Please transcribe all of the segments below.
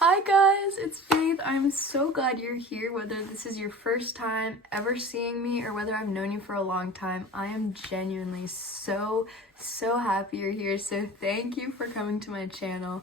Hi guys, it's Faith. I'm so glad you're here, whether this is your first time ever seeing me or whether I've known you for a long time. I am genuinely so happy you're here, so thank you for coming to my channel.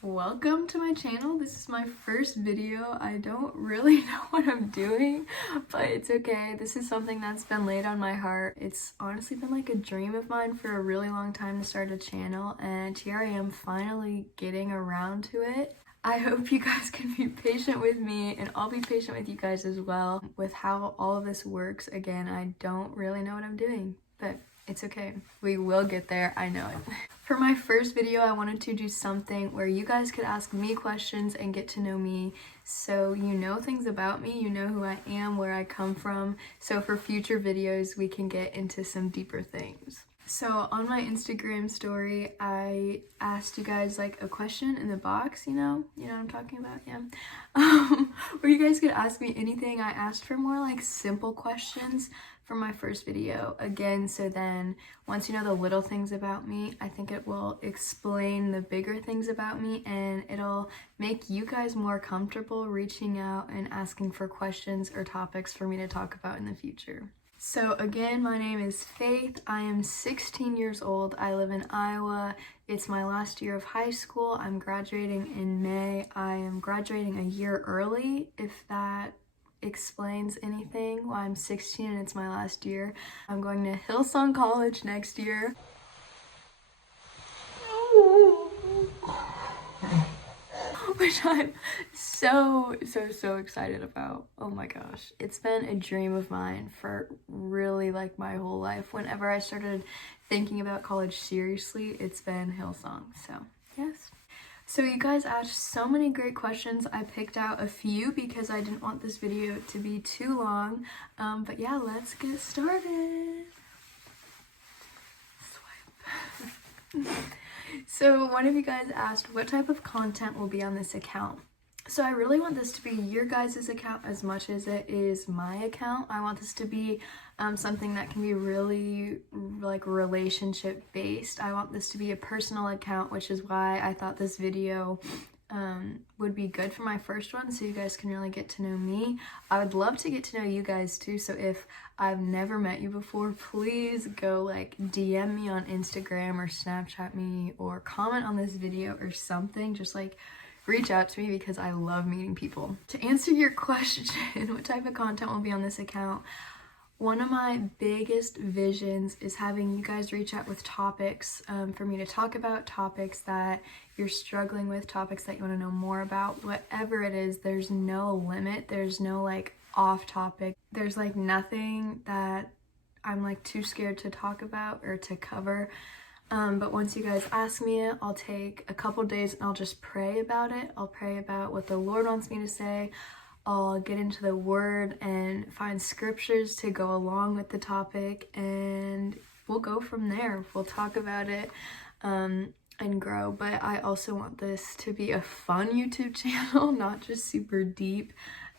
Welcome to my channel. This is my first video. I don't really know what I'm doing, but it's okay. This is something that's been laid on my heart. It's honestly been like a dream of mine for a really long time to start a channel, and here I am finally getting around to it. I hope you guys can be patient with me, and I'll be patient with you guys as well with how all of this works. Again, I don't really know what I'm doing, but it's okay. We will get there, I know it. For my first video, I wanted to do something where you guys could ask me questions and get to know me, so you know things about me, you know who I am, where I come from, so for future videos we can get into some deeper things. So on my Instagram story, I asked you guys like a question in the box, you know what I'm talking about, yeah. Where you guys could ask me anything. I asked for more like simple questions for my first video, again, so then once you know the little things about me, I think it will explain the bigger things about me, and it'll make you guys more comfortable reaching out and asking for questions or topics for me to talk about in the future. So again, my name is Faith. I am 16 years old. I live in Iowa. It's my last year of high school. I'm graduating in May. I am graduating a year early, if that explains anything. Well, I'm 16 and it's my last year. I'm going to Hillsong College next year. Which I'm so excited about. Oh my gosh. It's been a dream of mine for really like my whole life. Whenever I started thinking about college seriously, it's been Hillsong. So yes. So you guys asked so many great questions. I picked out a few because I didn't want this video to be too long. But yeah, let's get started. Swipe. So one of you guys asked what type of content will be on this account. So I really want this to be your guys' account as much as it is my account. I want this to be something that can be really like relationship based. I want this to be a personal account, which is why I thought this video would be good for my first one, so you guys can really get to know me. I would love to get to know you guys too, so if I've never met you before, please go like DM me on Instagram or Snapchat me or comment on this video or something. Just like reach out to me because I love meeting people. To answer your question, what type of content will be on this account? One of my biggest visions is having you guys reach out with topics for me to talk about, topics that you're struggling with, topics that you want to know more about. Whatever it is, there's no limit. There's no like off topic. There's like nothing that I'm like too scared to talk about or to cover. But once you guys ask me it, I'll take a couple days and I'll just pray about it. I'll pray about what the Lord wants me to say. I'll get into the word and find scriptures to go along with the topic, and we'll go from there. We'll talk about it and grow. But I also want this to be a fun YouTube channel, not just super deep,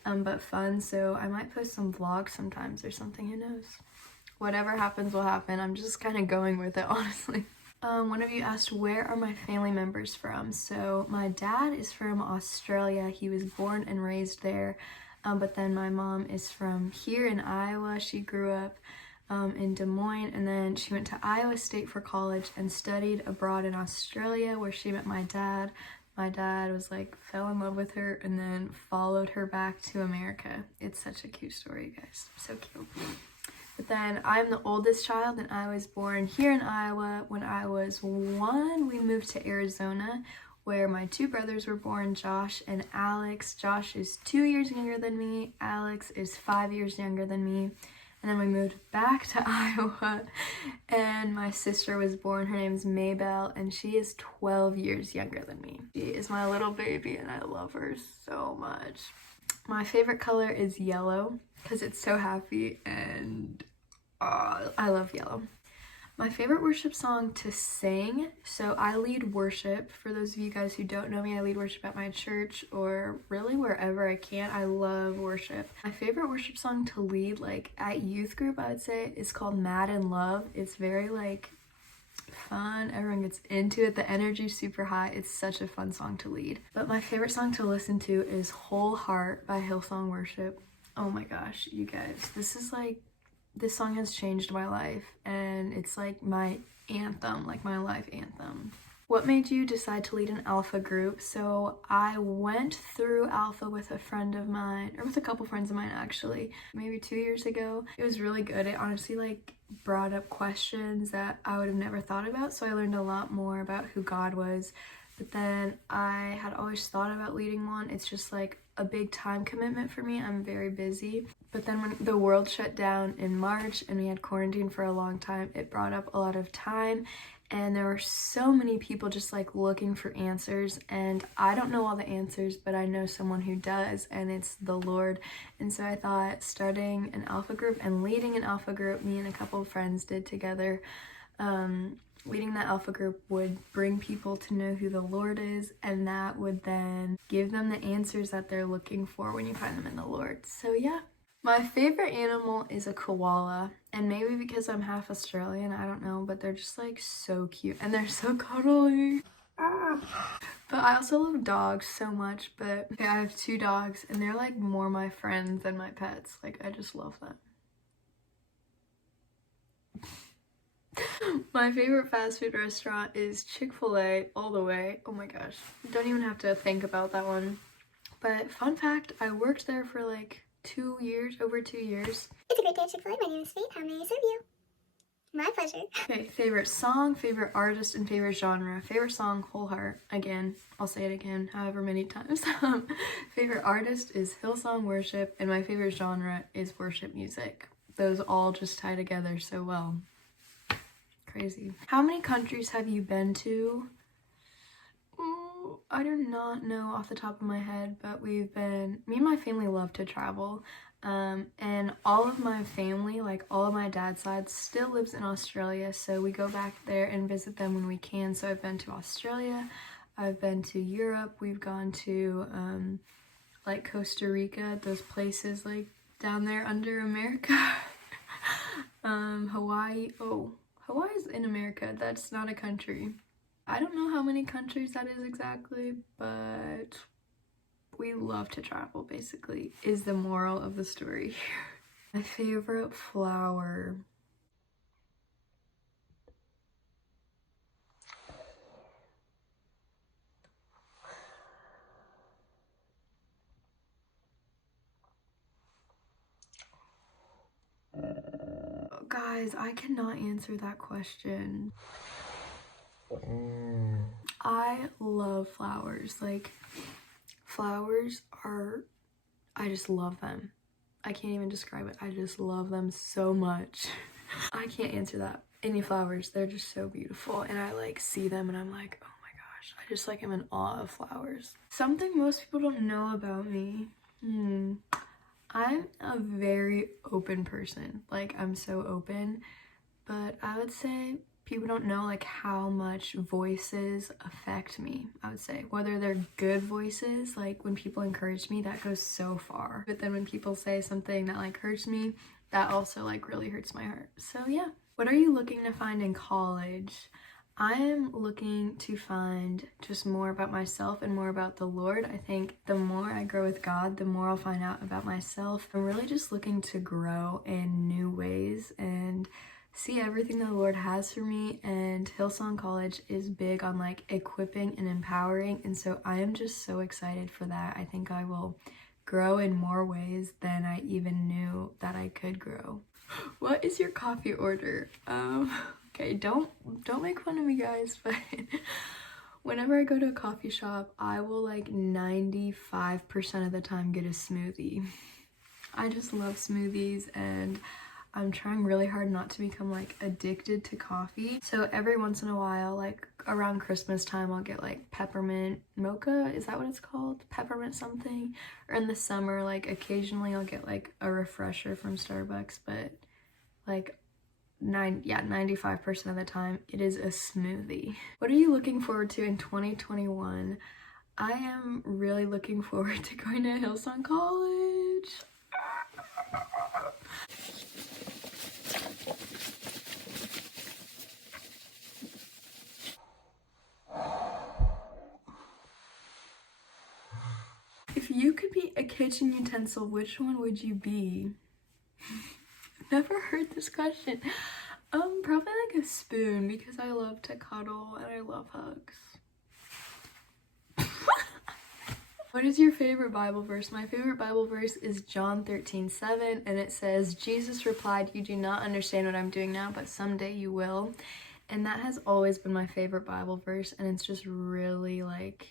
but fun. So I might post some vlogs sometimes or something, who knows. Whatever happens will happen. I'm just kind of going with it, honestly. One of you asked, where are my family members from? So my dad is from Australia. He was born and raised there. But then my mom is from here in Iowa. She grew up in Des Moines, and then she went to Iowa State for college and studied abroad in Australia, where she met my dad. My dad was like, fell in love with her and then followed her back to America. It's such a cute story, guys. So cute. But then I'm the oldest child, and I was born here in Iowa. When I was 1, we moved to Arizona, where my 2 brothers were born, Josh and Alex. Josh is 2 years younger than me. Alex is 5 years younger than me. And then we moved back to Iowa, and my sister was born. Her name's Maybell, and she is 12 years younger than me. She is my little baby, and I love her so much. My favorite color is yellow because it's so happy, and I love yellow. My favorite worship song to sing, so I lead worship. For those of you guys who don't know me, I lead worship at my church or really wherever I can. I love worship. My favorite worship song to lead, like at youth group, I would say, is called Mad in Love. It's very like fun. Everyone gets into it. The energy's super high. It's such a fun song to lead. But my favorite song to listen to is Whole Heart by Hillsong Worship. Oh my gosh, you guys. This song has changed my life, and it's like my anthem, like my life anthem. What made you decide to lead an Alpha group? So I went through Alpha with a friend of mine, or with a couple friends of mine actually, maybe 2 years ago. It was really good. It honestly like brought up questions that I would have never thought about, so I learned a lot more about who God was. But then I had always thought about leading one. It's just like a big time commitment for me. I'm very busy. But then when the world shut down in March and we had quarantine for a long time, it brought up a lot of time. And there were so many people just like looking for answers, and I don't know all the answers, but I know someone who does, and it's the Lord. And so I thought starting an Alpha group and leading an Alpha group, me and a couple of friends did together, leading that Alpha group would bring people to know who the Lord is, and that would then give them the answers that they're looking for when you find them in the Lord. So yeah. My favorite animal is a koala, and maybe because I'm half Australian, I don't know, but they're just like so cute and they're so cuddly. But I also love dogs so much, but okay, I have 2 dogs and they're like more my friends than my pets. Like I just love them. My favorite fast food restaurant is Chick-fil-A all the way. Oh my gosh, don't even have to think about that one. But fun fact, I worked there for like 2 years, over 2 years. It's a great day at Chick-fil-A. My name is Faith. How may I serve you? My pleasure. Okay, favorite song, favorite artist, and favorite genre. Favorite song, Whole Heart. Again, I'll say it again however many times. Favorite artist is Hillsong Worship, and my favorite genre is worship music. Those all just tie together so well. Crazy. How many countries have you been to? I do not know off the top of my head, but me and my family love to travel. And all of my family, like all of my dad's side, still lives in Australia, so we go back there and visit them when we can. So I've been to Australia, I've been to Europe, we've gone to like Costa Rica, those places like down there under America. Hawaii. Oh, Hawaii's in America, that's not a country. I don't know how many countries that is exactly, but we love to travel, basically, is the moral of the story here. My favorite flower. Guys, I cannot answer that question. I love flowers. Like, flowers are, I just love them. I can't even describe it. I just love them so much. I can't answer that. Any flowers, they're just so beautiful. And I like see them and I'm like, oh my gosh. I just like am in awe of flowers. Something most people don't know about me. I'm a very open person. Like, I'm so open. But I would say people don't know like how much voices affect me. I would say whether they're good voices, like when people encourage me, that goes so far, but then when people say something that like hurts me, that also like really hurts my heart. So yeah. What are you looking to find in college? I am looking to find just more about myself and more about the Lord. I think the more I grow with God, the more I'll find out about myself. I'm really just looking to grow in new ways and see everything that the Lord has for me, and Hillsong College is big on like equipping and empowering, and so I am just so excited for that. I think I will grow in more ways than I even knew that I could grow. What is your coffee order? Okay, don't make fun of me, guys, but whenever I go to a coffee shop, I will like 95% of the time get a smoothie. I just love smoothies, and I'm trying really hard not to become like addicted to coffee. So every once in a while, like around Christmas time, I'll get like peppermint mocha. Is that what it's called? Peppermint something. Or in the summer, like occasionally I'll get like a refresher from Starbucks, but like 95% of the time it is a smoothie. What are you looking forward to in 2021? I am really looking forward to going to Hillsong College. If you could be a kitchen utensil, which one would you be? Never heard this question. Probably like a spoon because I love to cuddle and I love hugs. What is your favorite Bible verse? My favorite Bible verse is John 13:7, and it says, Jesus replied, "You do not understand what I'm doing now, but someday you will." And that has always been my favorite Bible verse, and it's just really like,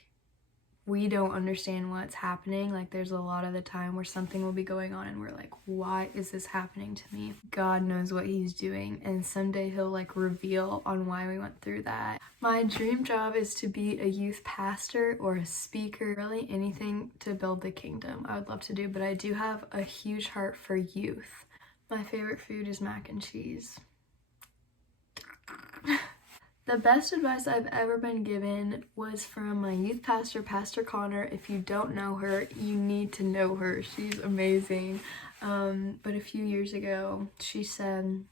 we don't understand what's happening. Like, there's a lot of the time where something will be going on and we're like, why is this happening to me? God knows what he's doing, and someday he'll like reveal on why we went through that. My dream job is to be a youth pastor or a speaker, really anything to build the kingdom I would love to do, but I do have a huge heart for youth. My favorite food is mac and cheese. The best advice I've ever been given was from my youth pastor, Pastor Connor. If you don't know her, you need to know her. She's amazing. But a few years ago, she said,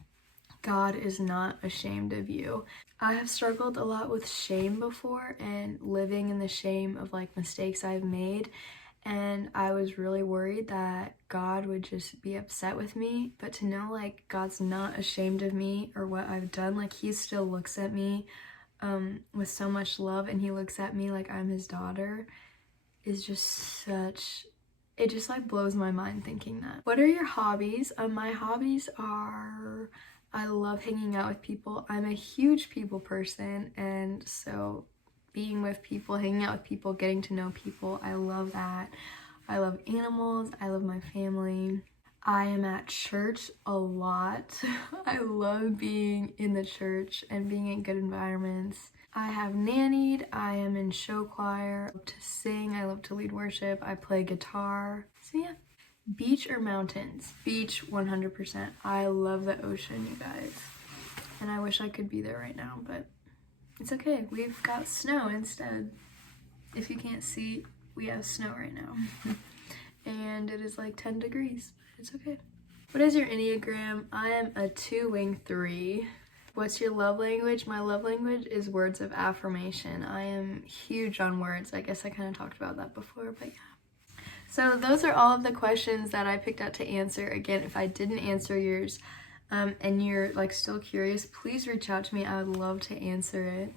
God is not ashamed of you. I have struggled a lot with shame before and living in the shame of like mistakes I've made. And I was really worried that God would just be upset with me, but to know like God's not ashamed of me or what I've done, like he still looks at me with so much love, and he looks at me like I'm his daughter, is just such, it just like blows my mind thinking that. What are your hobbies? My hobbies are, I love hanging out with people. I'm a huge people person, and so being with people, hanging out with people, getting to know people, I love that. I love animals, I love my family. I am at church a lot. I love being in the church and being in good environments. I have nannied, I am in show choir, I love to sing, I love to lead worship, I play guitar. So yeah. Beach or mountains? Beach, 100%. I love the ocean, you guys. And I wish I could be there right now, but it's okay, we've got snow instead. If you can't see, we have snow right now. And it is like 10 degrees, but it's okay. What is your Enneagram? I am a 2 wing 3. What's your love language? My love language is words of affirmation. I am huge on words. I guess I kind of talked about that before, but yeah. So those are all of the questions that I picked out to answer. Again, if I didn't answer yours, and you're like still curious, please reach out to me. I would love to answer it.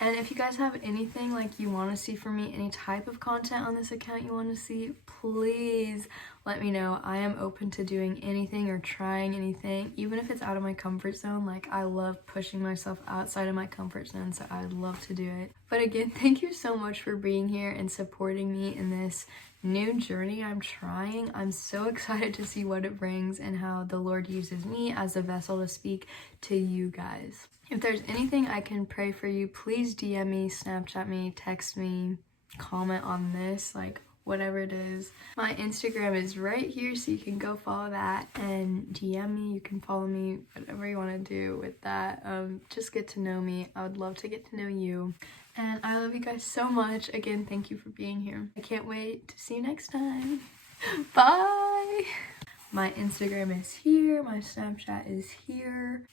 And if you guys have anything like you want to see from me, any type of content on this account you want to see, please let me know. I am open to doing anything or trying anything, even if it's out of my comfort zone. Like, I love pushing myself outside of my comfort zone, so I would love to do it. But again, thank you so much for being here and supporting me in this new journey I'm trying. I'm so excited to see what it brings and how the Lord uses me as a vessel to speak to you guys. If there's anything I can pray for you, please DM me, Snapchat me, text me, comment on this, like whatever it is. My Instagram is right here, so you can go follow that and DM me. You can follow me, whatever you want to do with that. Just get to know me. I would love to get to know you. And I love you guys so much. Again, thank you for being here. I can't wait to see you next time. Bye! My Instagram is here. My Snapchat is here.